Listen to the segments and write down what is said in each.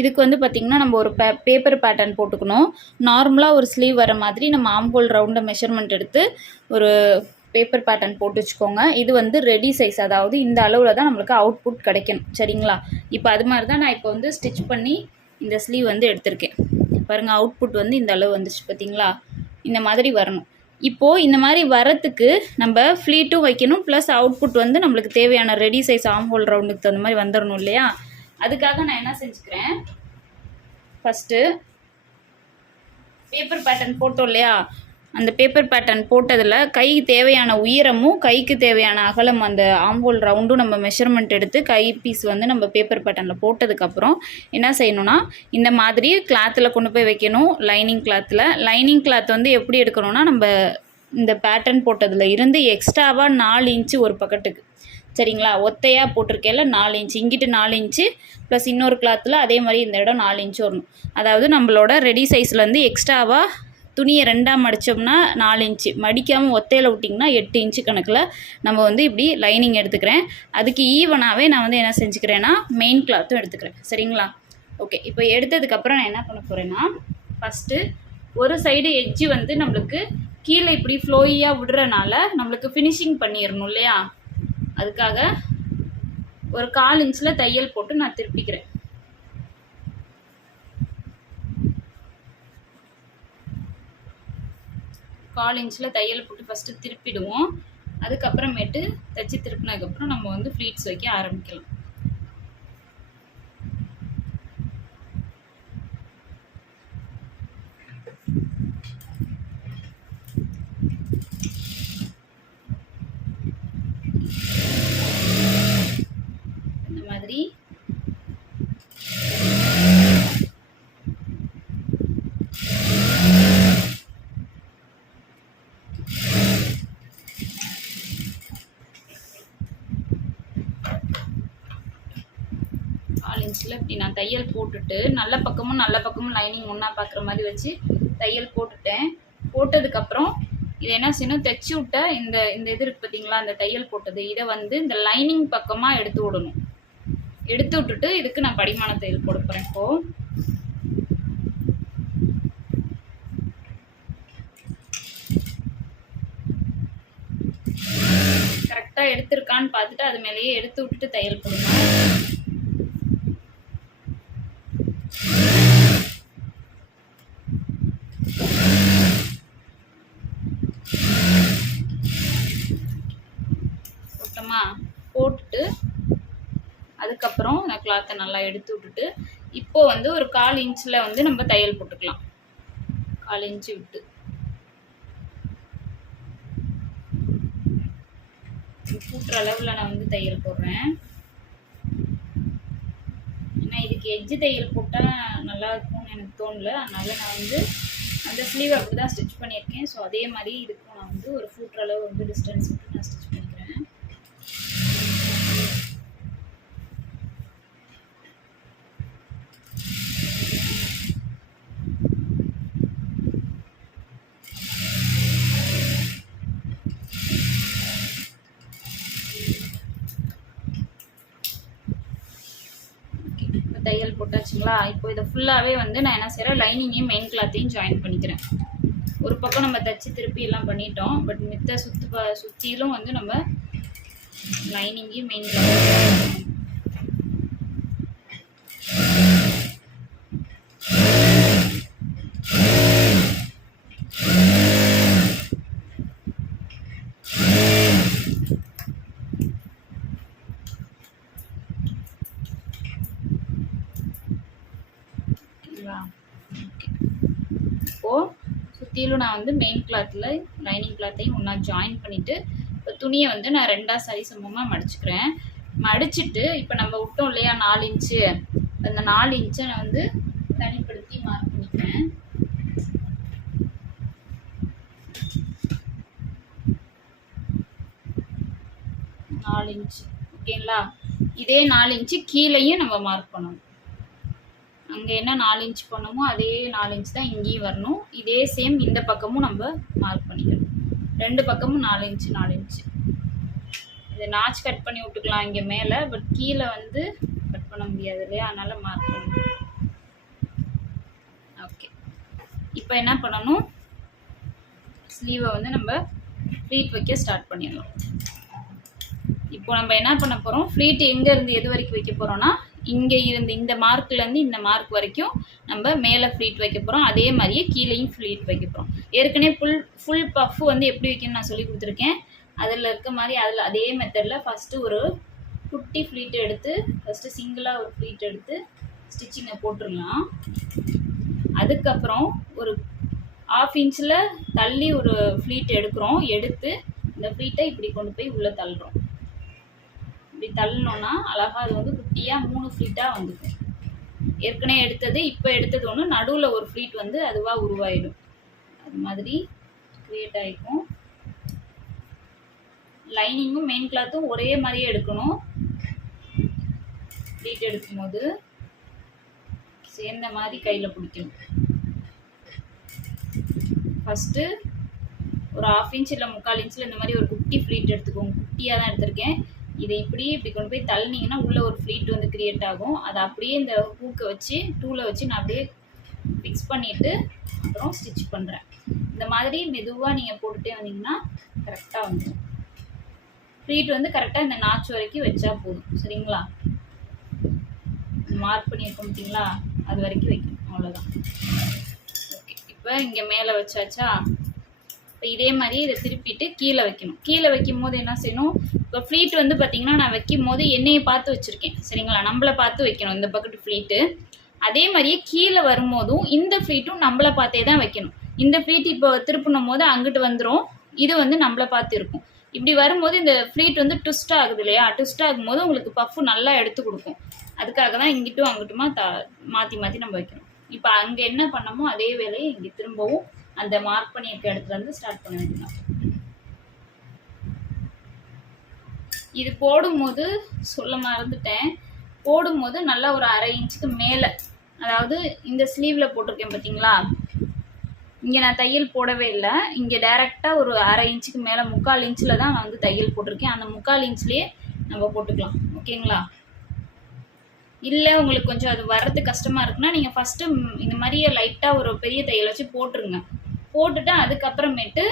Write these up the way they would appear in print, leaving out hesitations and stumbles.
இதுக்கு வந்து பார்த்திங்கன்னா நம்ம ஒரு பேப்பர் பேட்டர்ன் போட்டுக்கணும். நார்மலாக ஒரு ஸ்லீவ் வர மாதிரி நம்ம ஆம் ஹோல் ரவுண்டை மெஷர்மெண்ட் எடுத்து ஒரு பேப்பர் பேட்டர்ன் போட்டு வச்சுக்கோங்க. இது வந்து ரெடி சைஸ், அதாவது இந்த அளவில் தான் நம்மளுக்கு அவுட்புட் கிடைக்கணும். சரிங்களா? இப்போ அது மாதிரி தான் நான் இப்போ வந்து ஸ்டிச் பண்ணி இந்த ஸ்லீவ் வந்து எடுத்திருக்கேன். பாருங்கள், அவுட்புட் வந்து இந்த அளவு வந்துச்சு பார்த்தீங்களா? இந்த மாதிரி வரணும். இப்போது இந்த மாதிரி வரத்துக்கு நம்ம ஃப்ளீட்டும் வைக்கணும், ப்ளஸ் அவுட்புட் வந்து நம்மளுக்கு தேவையான ரெடி சைஸ் ஆம் ஹோல் ரவுண்டுக்கு தகுந்த மாதிரி வந்துடணும் இல்லையா? அதுக்காக நான் என்ன செஞ்சுக்கிறேன், ஃபஸ்ட்டு பேப்பர் பேட்டர்ன் போட்டோம் இல்லையா, அந்த பேப்பர் பேட்டர்ன் போட்டதில் கைக்கு தேவையான உயரமும் கைக்கு தேவையான அகலம் அந்த ஆம் ஹோல் ரவுண்டும் நம்ம மெஷர்மெண்ட் எடுத்து கை பீஸ் வந்து நம்ம பேப்பர் பேட்டர்னில் போட்டதுக்கப்புறம் என்ன செய்யணும்னா, இந்த மாதிரி கிளாத்தில் கொண்டு போய் வைக்கணும். லைனிங் கிளாத் வந்து எப்படி எடுக்கணும்னா, நம்ம இந்த பேட்டர்ன் போட்டதில் இருந்து எக்ஸ்ட்ராவாக 4 இன்ச்சு ஒரு பக்கத்துக்கு, சரிங்களா? ஒத்தையாக போட்டிருக்கேல 4 இன்ச்சு, இங்கிட்டு 4 இன்ச்சு ப்ளஸ் இன்னொரு கிளாத்தில் அதே மாதிரி இந்த இடம் 4 இன்ச்சு வரணும். அதாவது நம்மளோட ரெடி சைஸ்லேருந்து எக்ஸ்ட்ராவாக துணியை 2ஆக மடித்தோம்னா 4 இன்ச்சு, மடிக்காமல் ஒத்தையில் விட்டிங்கன்னா 8 இன்ச்சு கணக்கில் நம்ம வந்து இப்படி லைனிங் எடுத்துக்கிறேன். அதுக்கு ஈவனாகவே நான் வந்து என்ன செஞ்சுக்கிறேன்னா மெயின் கிளாத்தும் எடுத்துக்கிறேன். சரிங்களா? ஓகே, இப்போ எடுத்ததுக்கப்புறம் நான் என்ன பண்ண போகிறேன்னா, ஃபஸ்ட்டு ஒரு சைடு எட்ஜு வந்து நம்மளுக்கு கீழே இப்படி ஃப்ளோயியாக விடுறனால நம்மளுக்கு ஃபினிஷிங் பண்ணிடணும் இல்லையா? அதுக்காக ஒரு 1/4 இன்ச்சில் தையல் போட்டு நான் திருப்பிக்கிறேன். கால் இன்ச்சில் தையல் போட்டு ஃபஸ்ட்டு திருப்பிடுவோம். அதுக்கப்புறமேட்டு தைச்சி திருப்பினதுக்கப்புறம் நம்ம வந்து ஃப்ளீட்ஸ் வைக்க ஆரம்பிக்கலாம். இந்த மாதிரி இப்படி நான் தையல் போட்டுட்டு நல்ல பக்கமும் லைனிங் ஒன்றா பார்க்குற மாதிரி வச்சு தையல் போட்டுட்டேன். போட்டதுக்கப்புறம் இதை என்ன செய்யணும், தைச்சி விட்ட இந்த இது இருக்குது பார்த்தீங்களா, அந்த தையல் போட்டது, இதை வந்து இந்த லைனிங் பக்கமாக எடுத்து விடணும். எடுத்து விட்டுட்டு இதுக்கு நான் படிமான தையல் போட போகிறேன். இப்போது கரெக்டாக எடுத்துருக்கான்னு பார்த்துட்டு அது மேலேயே எடுத்து விட்டுட்டு தையல் போடணும். போட்டுட்டு அதுக்கப்புறம் நான் கிளாத்தை நல்லா எடுத்து விட்டுட்டு இப்போ வந்து ஒரு 1/4 இன்ச்சில் வந்து நம்ம தையல் போட்டுக்கலாம். 1/4 இன்ச்சு விட்டு கூட்டுற அளவில் நான் வந்து தையல் போடுறேன். ஏன்னா இதுக்கு எட்ஜு தையல் போட்டால் நல்லா இருக்கும்னு எனக்கு தோணல, அதனால நான் வந்து அந்த ஸ்லீவ் அப்படி தான் ஸ்டிச் பண்ணியிருக்கேன். ஸோ அதே மாதிரி இதுக்கும் நான் வந்து ஒரு கூட்டுற அளவு வந்து டிஸ்டன்ஸ் விட்டு நான் ஸ்டிச் பண்ணிக்கிறேன். தையல் போட்டாச்சுங்களா? இப்போ இதை ஃபுல்லாகவே வந்து நான் என்ன செய்கிறேன், லைனிங்கையும் மெயின் கிளாத்தையும் ஜாயின் பண்ணிக்கிறேன். ஒரு பக்கம் நம்ம தைச்சி திருப்பி எல்லாம் பண்ணிட்டோம், பட் மித்த சுற்றிலும் வந்து நம்ம லைனிங்கையும் மெயின் கிளாத்தையும் சுற்றிலும் நான் வந்து மெயின் கிளாத்தில் லைனிங் கிளாத்தையும் ஒன்றா ஜாயின் பண்ணிவிட்டு இப்போ துணியை வந்து நான் 2ஆக சரிசமமாக மடிச்சுக்கிறேன். மடிச்சுட்டு இப்போ நம்ம விட்டோம் இல்லையா 4 இன்ச்சு, அந்த 4 இன்ச்சை நான் வந்து தனிப்படுத்தி மார்க் பண்ணிக்கிறேன். நாலு இன்ச்சு ஓகேங்களா? இதே 4 இன்ச்சு கீழேயும் நம்ம மார்க் பண்ணணும். அங்கே என்ன 4 இன்ச் பண்ணமோ அதே 4 இன்ச் தான் இங்கேயும் வரணும். இதே சேம் இந்த பக்கமும் நம்ம மார்க் பண்ணிக்கணும். 2 பக்கமும் 4 இன்ச்சு 4 இன்ச்சு. இதை நாச் கட் பண்ணி விட்டுக்கலாம் இங்கே மேலே, பட் கீழே வந்து கட் பண்ண முடியாது இல்லையா, அதனால் மார்க் பண்ணிக்கணும். ஓகே, இப்போ என்ன பண்ணணும், ஸ்லீவை வந்து நம்ம ஃப்ளீட் வைக்க ஸ்டார்ட் பண்ணிடலாம். இப்போ நம்ம என்ன பண்ண போகிறோம், ஃப்ளீட் எங்கேருந்து எது வரைக்கும் வைக்க போகிறோம்னா, இங்கே இருந்து இந்த மார்க்லேருந்து இந்த மார்க் வரைக்கும் நம்ம மேலே ஃப்ளீட் வைக்க போகிறோம். அதே மாதிரியே கீழேயும் ஃப்ளீட் வைக்க போகிறோம். ஏற்கனவே ஃபுல் பஃப் வந்து எப்படி வைக்கணும்னு நான் சொல்லி கொடுத்துருக்கேன். அதில் இருக்க மாதிரி அதில் அதே மெத்தடில் ஃபஸ்ட்டு ஒரு குட்டி ஃப்ளீட் எடுத்து ஃபஸ்ட்டு சிங்கிளாக ஒரு ஃப்ளீட் எடுத்து ஸ்டிச்சிங்கை போட்டுடலாம். அதுக்கப்புறம் ஒரு 1/2 இன்ச்சில் தள்ளி ஒரு ஃப்ளீட் எடுக்கிறோம். எடுத்து இந்த ஃப்ளீட்டை இப்படி கொண்டு போய் உள்ளே தள்ளுறோம். இப்படி தள்ளணும்னா அழகாக அது வந்து குட்டியாக 3 ஃப்ளீட்டாக வந்துடும். ஏற்கனவே எடுத்தது இப்போ எடுத்தது ஒன்று, நடுவில் ஒரு ஃப்ளீட் வந்து அதுவாக உருவாயிடும். அது மாதிரி க்ரியேட் ஆகிக்கும். லைனிங்கும் மெயின் கிளாத்தும் ஒரே மாதிரியே எடுக்கணும். ஃப்ளீட் எடுக்கும்போது சேர்ந்த மாதிரி கையில் பிடிக்கணும். ஃபஸ்ட்டு ஒரு 1/2 இன்ச் இல்லை 3/4 இன்ச்சில் இந்த மாதிரி ஒரு குட்டி ஃப்ளீட் எடுத்துக்கோங்க. குட்டியாக தான் எடுத்திருக்கேன். இதை இப்படி கொண்டு போய் தள்ளினீங்கன்னா உள்ளே ஒரு ஃப்ளீட் வந்து க்ரியேட் ஆகும். அதை அப்படியே இந்த ஹூக்கை வச்சு டூவில் வச்சு நான் அப்படியே ஃபிக்ஸ் பண்ணிவிட்டு அப்புறம் ஸ்டிச் பண்ணுறேன். இந்த மாதிரி மெதுவாக நீங்கள் போட்டுகிட்டே வந்தீங்கன்னா கரெக்டாக வந்துடும். ஃப்ளீட் வந்து கரெக்டாக இந்த நாச்சு வரைக்கும் வச்சா போதும். சரிங்களா? மார்க் பண்ணி வைக்க மாட்டிங்களா, அது வரைக்கும் வைக்கணும். அவ்வளோதான். ஓகே, இப்போ இங்கே மேலே வச்சாச்சா? இப்போ இதே மாதிரி இதை திருப்பிட்டு கீழே வைக்கணும். கீழே வைக்கும் போது என்ன செய்யணும், இப்போ ஃப்ளீட் வந்து பார்த்திங்கன்னா நான் வைக்கும் போது என்னையை பார்த்து வச்சுருக்கேன். சரிங்களா? நம்மளை பார்த்து வைக்கணும் இந்த பக்கெட்டு ஃப்ளீட்டு. அதே மாதிரியே கீழே வரும்போதும் இந்த ஃப்ளீட்டும் நம்மளை பார்த்தே தான் வைக்கணும். இந்த ஃப்ளீட் இப்போ திருப்பினும் போது அங்கிட்டு வந்துடும், இது வந்து நம்மளை பார்த்து இருக்கும். இப்படி வரும்போது இந்த ஃப்ளீட் வந்து ட்விஸ்ட் ஆகுது இல்லையா, ட்விஸ்ட் ஆகும்போது உங்களுக்கு பஃப் நல்லா எடுத்து கொடுக்கும். அதுக்காக தான் இங்கிட்டும் அங்கிட்டுமா மாற்றி மாற்றி நம்ம வைக்கணும். இப்போ அங்கே என்ன பண்ணமோ அதே வேலையை இங்கே திரும்பவும் அந்த மார்க் பண்ணியிருக்க இடத்துல இருந்து ஸ்டார்ட் பண்ண வேண்டியதான். இது போடும்போது சொல்ல மறந்துட்டேன், போடும்போது நல்லா ஒரு 1/2 இன்ச்சுக்கு மேலே, அதாவது இந்த ஸ்லீவில் போட்டிருக்கேன் பார்த்தீங்களா, இங்கே நான் தையல் போடவே இல்லை. இங்கே டைரெக்டாக ஒரு 1/2 இன்ச்சுக்கு மேலே 3/4 இன்ச்சில் தான் நான் வந்து தையல் போட்டிருக்கேன். அந்த 3/4 இன்ச்லேயே நம்ம போட்டுக்கலாம். ஓகேங்களா? இல்லை உங்களுக்கு கொஞ்சம் அது வர்றது கஷ்டமாக இருக்குன்னா நீங்கள் ஃபஸ்ட்டு இந்த மாதிரியே லைட்டாக ஒரு பெரிய தையல் வச்சு போட்டுருங்க. போட்டுட்டு அதுக்கப்புறமேட்டு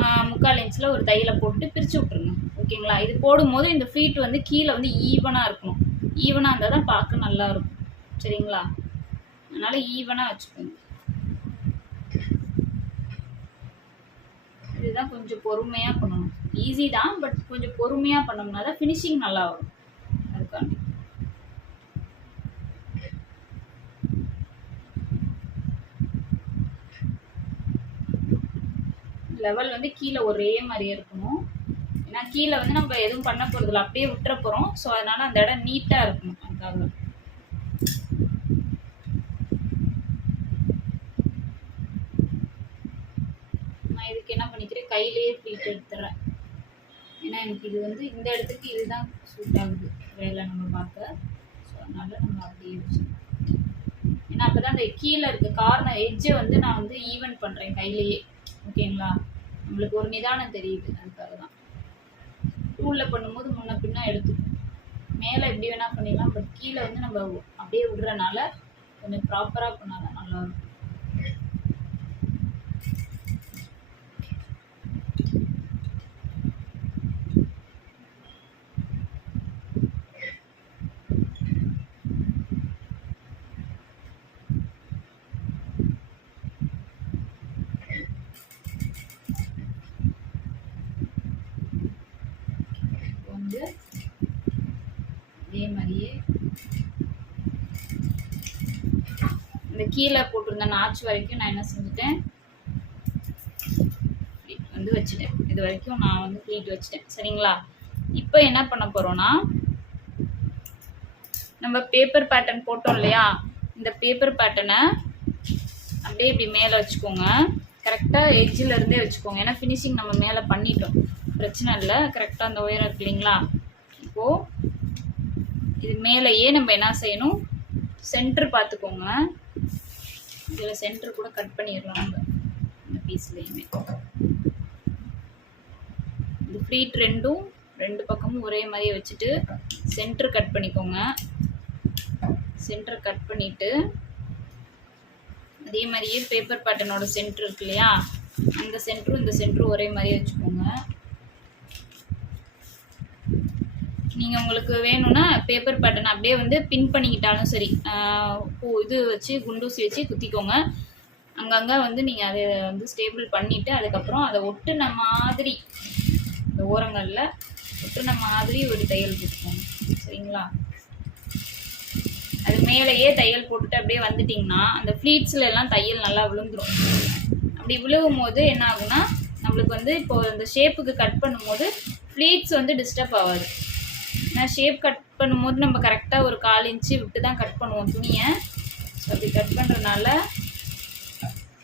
3/4 இன்ச்சில் ஒரு தையலை போட்டு பிரித்து விட்ருங்க. ஓகேங்களா? இது போடும்போது இந்த ஃப்ளீட் வந்து கீழே வந்து ஈவனாக இருக்கணும். ஈவனாக இருந்தால் தான் பார்க்க நல்லா இருக்கும். சரிங்களா? அதனால் ஈவனாக வச்சுக்கோங்க. இதுதான் கொஞ்சம் பொறுமையாக பண்ணணும். ஈஸி தான், பட் கொஞ்சம் பொறுமையாக பண்ணோம்னா தான் ஃபினிஷிங் நல்லா வரும். அதுக்காண்டி லெவல் வந்து கீழே ஒரே மாதிரியே இருக்கணும். ஏன்னா கீழே வந்து நம்ம எதுவும் பண்ண போகிறதில்ல, அப்படியே விட்டுற போகிறோம். ஸோ அதனால் அந்த இடம் நீட்டாக இருக்கணும். அதுக்காக நான் இதுக்கு என்ன பண்ணிக்கிறேன், கையிலேயே ஃப்ளீட் எடுத்துடுறேன். ஏன்னா எனக்கு இது வந்து இந்த இடத்துக்கு இதுதான் சூட் ஆகுது வேலை நம்ம பார்க்க. ஸோ அதனால் நம்ம அப்படியே வச்சுக்கணும். ஏன்னா அப்போ தான் அந்த கீழே இருக்க கார்னர் எட்ஜை வந்து நான் வந்து ஈவன் பண்ணுறேன் கையிலேயே. ஓகேங்களா? நம்மளுக்கு ஒரு நிதானம் தெரியுது. அதுக்காக தான் டூலில் பண்ணும்போது முன்ன பின்னா எடுத்துக்கும். மேலே எப்படி வேணால் பண்ணிடலாம், பட் கீழே வந்து நம்ம அப்படியே விடுறனால கொஞ்சம் ப்ராப்பராக பண்ணாதான் நல்லாயிருக்கும். இதே மாதிரியே இந்த கீழே போட்டிருந்த நாச்சு வரைக்கும் நான் என்ன செஞ்சுட்டேன், ஃப்ளீட் வந்து வச்சுட்டேன். இது வரைக்கும் நான் வந்து ஃப்ளீட் வச்சுட்டேன். சரிங்களா? இப்போ என்ன பண்ண போகிறோன்னா, நம்ம பேப்பர் பேட்டர்ன் போட்டோம் இல்லையா, இந்த பேப்பர் பேட்டர்னை அப்படியே இப்படி மேலே வச்சுக்கோங்க. கரெக்டாக எட்ஜில் இருந்தே வச்சுக்கோங்க. ஏன்னா ஃபினிஷிங் நம்ம மேலே பண்ணிட்டோம், பிரச்சனை இல்லை. கரெக்டாக அந்த உயரம் இருக்கு இல்லைங்களா? இப்போது இது மேலேயே நம்ம என்ன செய்யணும், சென்டர் பார்த்துக்கோங்க. இதில் சென்டர் கூட கட் பண்ணிடலாம் நம்ம இந்த பீஸ்லேயுமே. இந்த ஃப்ளீட் ரெண்டு பக்கமும் ஒரே மாதிரியே வச்சுட்டு சென்டர் கட் பண்ணிக்கோங்க. சென்டர் கட் பண்ணிவிட்டு அதே மாதிரியே பேப்பர் பேட்டர்னோட சென்டர் இருக்கு இல்லையா, அந்த சென்டரும் இந்த சென்டரும் ஒரே மாதிரியே வச்சுக்கோங்க. நீங்கள் உங்களுக்கு வேணும்னா பேப்பர் பேட்டர்ன் அப்படியே வந்து பின் பண்ணிக்கிட்டாலும் சரி, இது வச்சு குண்டூசி வச்சு குத்திக்கோங்க. அங்கங்கே வந்து நீங்கள் அதை வந்து ஸ்டேபிள் பண்ணிவிட்டு அதுக்கப்புறம் அதை ஒட்டுன மாதிரி இந்த ஓரங்களில் ஒட்டுன மாதிரி ஒரு தையல் போட்டுக்கோங்க. சரிங்களா? அது மேலேயே தையல் போட்டுட்டு அப்படியே வந்துட்டிங்கன்னா அந்த ஃப்ளீட்ஸில் எல்லாம் தையல் நல்லா விழுந்துடும். அப்படி விழுகும் போது என்ன ஆகுனா நம்மளுக்கு வந்து இப்போது இந்த ஷேப்புக்கு கட் பண்ணும்போது ஃப்ளீட்ஸ் வந்து டிஸ்டர்ப் ஆகாது. ஏன்னா ஷேப் கட் பண்ணும்போது நம்ம கரெக்டாக ஒரு 1/4 இன்ச்சு விட்டு தான் கட் பண்ணுவோம் துணியை. ஸோ அப்படி கட் பண்ணுறதுனால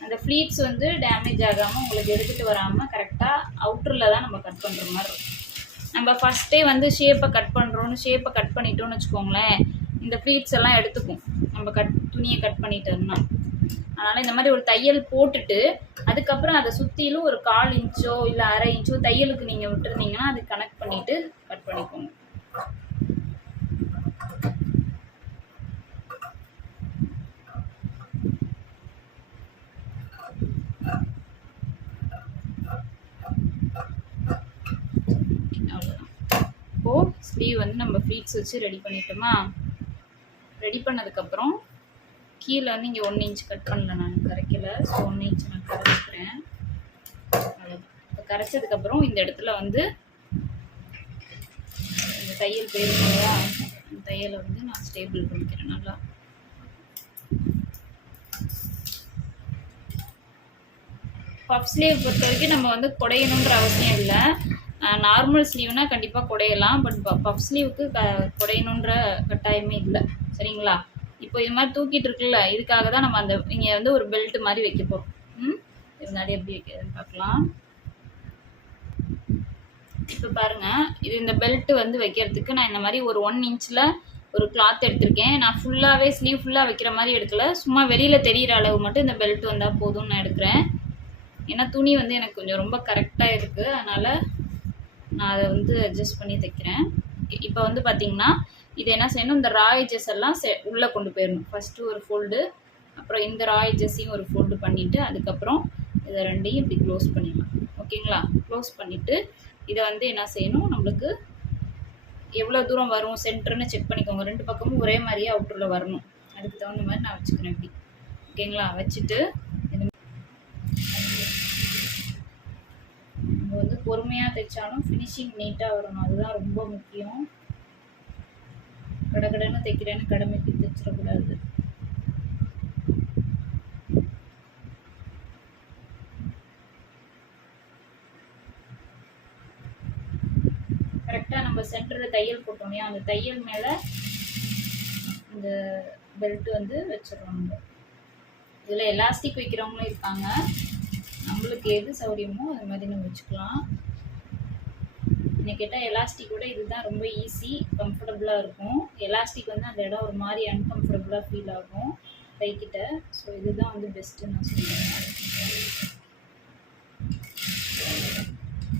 அந்த ஃப்ளீட்ஸ் வந்து டேமேஜ் ஆகாமல் உங்களுக்கு எடுத்துகிட்டு வராமல் கரெக்டாக அவுட்டரில் தான் நம்ம கட் பண்ணுற மாதிரி இருக்கும். நம்ம ஃபஸ்ட்டே வந்து ஷேப்பை கட் பண்ணிட்டோம்னு வச்சுக்கோங்களேன், இந்த ஃப்ளீட்ஸ் எல்லாம் எடுத்துக்கும் நம்ம துணியை கட் பண்ணிட்டோம்னா. அதனால் இந்த மாதிரி ஒரு தையல் போட்டுட்டு அதுக்கப்புறம் அதை சுற்றிலும் ஒரு 1/4 இன்ச்சோ இல்லை 1/2 இன்ச்சோ தையலுக்கு நீங்கள் விட்டுருந்தீங்கன்னா அது கனெக்ட் பண்ணிவிட்டு கட் பண்ணிக்கோங்க. இப்போது ஸ்லீவ் வந்து நம்ம ஃப்ளீட்ஸ் வச்சு ரெடி பண்ணிட்டோமா. ரெடி பண்ணதுக்கப்புறம் கீழே வந்து இங்கே 1 இன்ச் கட் பண்ணல, நான் கரைக்கலை. ஸோ 1 இன்ச் நான் கரைச்சிக்கிறேன். இப்போ கரைச்சதுக்கப்புறம் இந்த இடத்துல வந்து இந்த தையல் போயிருக்கும் இல்லையா, இந்த தையலை வந்து நான் ஸ்டேபிள் பண்ணிக்கிறேன் நல்லா. பஃப் ஸ்லீவ் பொறுத்த வரைக்கும் நம்ம வந்து குடையணுன்ற அவசியம் இல்லை. நார்மல் ஸ்லீவ்னால் கண்டிப்பாக குடையலாம், பட் பஃப் ஸ்லீவுக்கு குடையணுன்ற கட்டாயமே இல்லை. சரிங்களா? இப்போ இது மாதிரி தூக்கிட்டு இருக்குல்ல, இதுக்காக தான் நம்ம அந்த இங்கே வந்து ஒரு பெல்ட் மாதிரி வைக்க போகிறோம். இருந்தாலும் எப்படி வைக்கிறதுன்னு பார்க்கலாம். இப்போ பாருங்கள், இது இந்த பெல்ட்டு வந்து வைக்கிறதுக்கு நான் இந்த மாதிரி ஒரு 1 இன்ச்சில் ஒரு கிளாத் எடுத்திருக்கேன். நான் ஃபுல்லாகவே ஸ்லீவ் ஃபுல்லாக வைக்கிற மாதிரி எடுக்கல, சும்மா வெளியில் தெரிகிற அளவு மட்டும் இந்த பெல்ட் வந்தால் போதும்னு நான் எடுக்கிறேன். ஏன்னா துணி வந்து எனக்கு கொஞ்சம் ரொம்ப கரெக்டாக இருக்குது, அதனால் நான் அதை வந்து அட்ஜஸ்ட் பண்ணி தைக்கிறேன். இப்போ வந்து பார்த்திங்கன்னா இது என்ன செய்யணும், இந்த ரா எட்ஜஸ் எல்லாம் உள்ளே கொண்டு போயிடணும். ஃபஸ்ட்டு ஒரு ஃபோல்டு, அப்புறம் இந்த ரா எட்ஜஸையும் ஒரு ஃபோல்டு பண்ணிவிட்டு அதுக்கப்புறம் இதை ரெண்டையும் இப்படி க்ளோஸ் பண்ணிடலாம். ஓகேங்களா? க்ளோஸ் பண்ணிவிட்டு இதை வந்து என்ன செய்யணும், நம்மளுக்கு எவ்வளோ தூரம் வரும் சென்டர்னு செக் பண்ணிக்கோங்க. 2 பக்கமும் ஒரே மாதிரியே அவுட்டரில் வரணும். அதுக்கு தகுந்த மாதிரி நான் வச்சுக்கிறேன் இப்படி. ஓகேங்களா? வச்சுட்டு நம்ம வந்து பொறுமையாக தைச்சாலும் ஃபினிஷிங் நீட்டாக வரணும், அதுதான் ரொம்ப முக்கியம். கடகடன்னு தைக்கிறேன்னு கடமைக்கு தைச்சிடக்கூடாது. கரெக்டாக நம்ம சென்டரில் தையல் போட்டோம் இல்லையா, அந்த தையல் மேலே இந்த பெல்ட் வந்து வச்சிடறோம். நம்ம இதில் எலாஸ்டிக் வைக்கிறவங்களும் இருக்காங்க, நம்மளுக்கு எது சௌரியமோ அது மாதிரி நம்ம வச்சுக்கலாம். என்ன கேட்டால் எலாஸ்டிக்கோட இதுதான் ரொம்ப ஈஸி, கம்ஃபர்டபுளாக இருக்கும். எலாஸ்டிக் வந்து அந்த இடம் ஒரு மாதிரி அன்கம்ஃபர்டபுளாக ஃபீல் ஆகும் கைக்கிட்ட. ஸோ இதுதான் வந்து பெஸ்ட்டு நான் சொல்லுவேன்.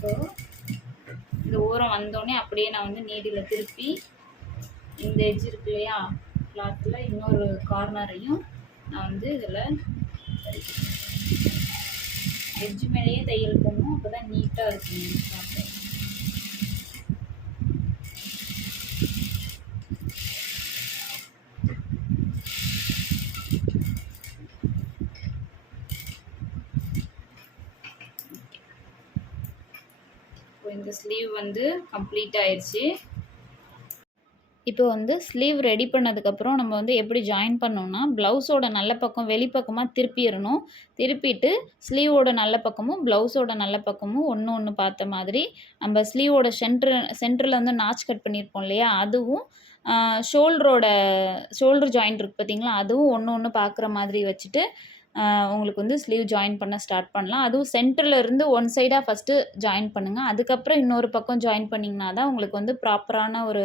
ஸோ இந்த ஓரம் வந்தோடனே அப்படியே நான் வந்து நீடில் திருப்பி இந்த எட்ஜ் இருக்கு இல்லையா கிளாத்தில் இன்னொரு கார்னரையும் நான் வந்து இதில் எட்ஜ் மேலேயே தையல் போடணும், அப்போ தான் நீட்டாக இருக்கும் கிளாத்து. இந்த ஸ்லீவ் வந்து கம்ப்ளீட் ஆயிடுச்சு. இப்போ வந்து ஸ்லீவ் ரெடி பண்ணதுக்கப்புறம் நம்ம வந்து எப்படி ஜாயின் பண்ணோம்னா, ப்ளவுஸோட நல்ல பக்கம் வெளிப்பக்கமாக திருப்பிடணும். திருப்பிட்டு ஸ்லீவோட நல்ல பக்கமும் ப்ளவுஸோட நல்ல பக்கமும் ஒன்று பார்த்த மாதிரி நம்ம ஸ்லீவோட சென்டரில் வந்து நாச் கட் பண்ணியிருப்போம் இல்லையா, அதுவும் ஷோல்டர் ஜாயிண்ட் இருக்குது பார்த்தீங்களா, அதுவும் ஒன்று பார்க்குற மாதிரி வச்சுட்டு உங்களுக்கு வந்து ஸ்லீவ் ஜாயின் பண்ண ஸ்டார்ட் பண்ணலாம். அதுவும் சென்டரில் இருந்து ஒன் சைடாக ஃபஸ்ட்டு ஜாயின் பண்ணுங்கள், அதுக்கப்புறம் இன்னொரு பக்கம் ஜாயின் பண்ணிங்கன்னா தான் உங்களுக்கு வந்து ப்ராப்பரான ஒரு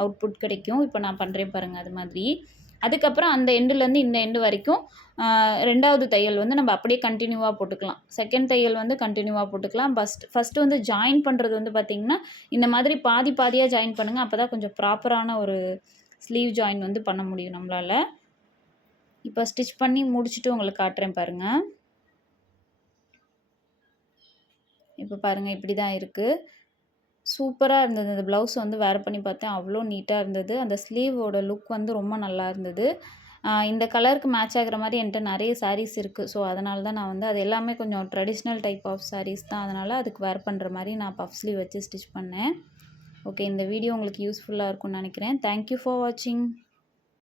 அவுட்புட் கிடைக்கும். இப்போ நான் பண்ணுறேன் பாருங்கள் அது மாதிரி. அதுக்கப்புறம் அந்த எண்டுலேருந்து இந்த எண்டு வரைக்கும் 2வது தையல் வந்து நம்ம அப்படியே கண்டினியூவாக போட்டுக்கலாம். செகண்ட் தையல் வந்து கண்டினியூவாக போட்டுக்கலாம். ஃபஸ்ட்டு வந்து ஜாயின் பண்ணுறது வந்து பார்த்திங்கன்னா இந்த மாதிரி பாதியாக ஜாயின் பண்ணுங்கள், அப்போ தான் கொஞ்சம் ப்ராப்பரான ஒரு ஸ்லீவ் ஜாயின் வந்து பண்ண முடியும் நம்மளால். இப்போ ஸ்டிச் பண்ணி முடிச்சுட்டு உங்களுக்கு காட்டுறேன் பாருங்கள். இப்போ பாருங்கள் இப்படி தான் இருக்குது. சூப்பராக இருந்தது. அந்த ப்ளவுஸ் வந்து வேர் பண்ணி பார்த்தேன். அவ்வளோ நீட்டாக இருந்தது. அந்த ஸ்லீவோட லுக் வந்து ரொம்ப நல்லா இருந்தது. இந்த கலருக்கு மேட்ச் ஆகிற மாதிரி என்கிட்ட நிறைய சாரீஸ் இருக்குது. ஸோ அதனால தான் நான் வந்து அது எல்லாமே கொஞ்சம் ட்ரெடிஷ்னல் டைப் ஆஃப் சாரீஸ் தான். அதனால் அதுக்கு வேர் பண்ணுற மாதிரி நான் பஃப் ஸ்லீவ் வச்சு ஸ்டிச் பண்ணேன். ஓகே, இந்த வீடியோ உங்களுக்கு யூஸ்ஃபுல்லாக இருக்கும்னு நினைக்கிறேன். தேங்க்யூ ஃபார் வாட்சிங்.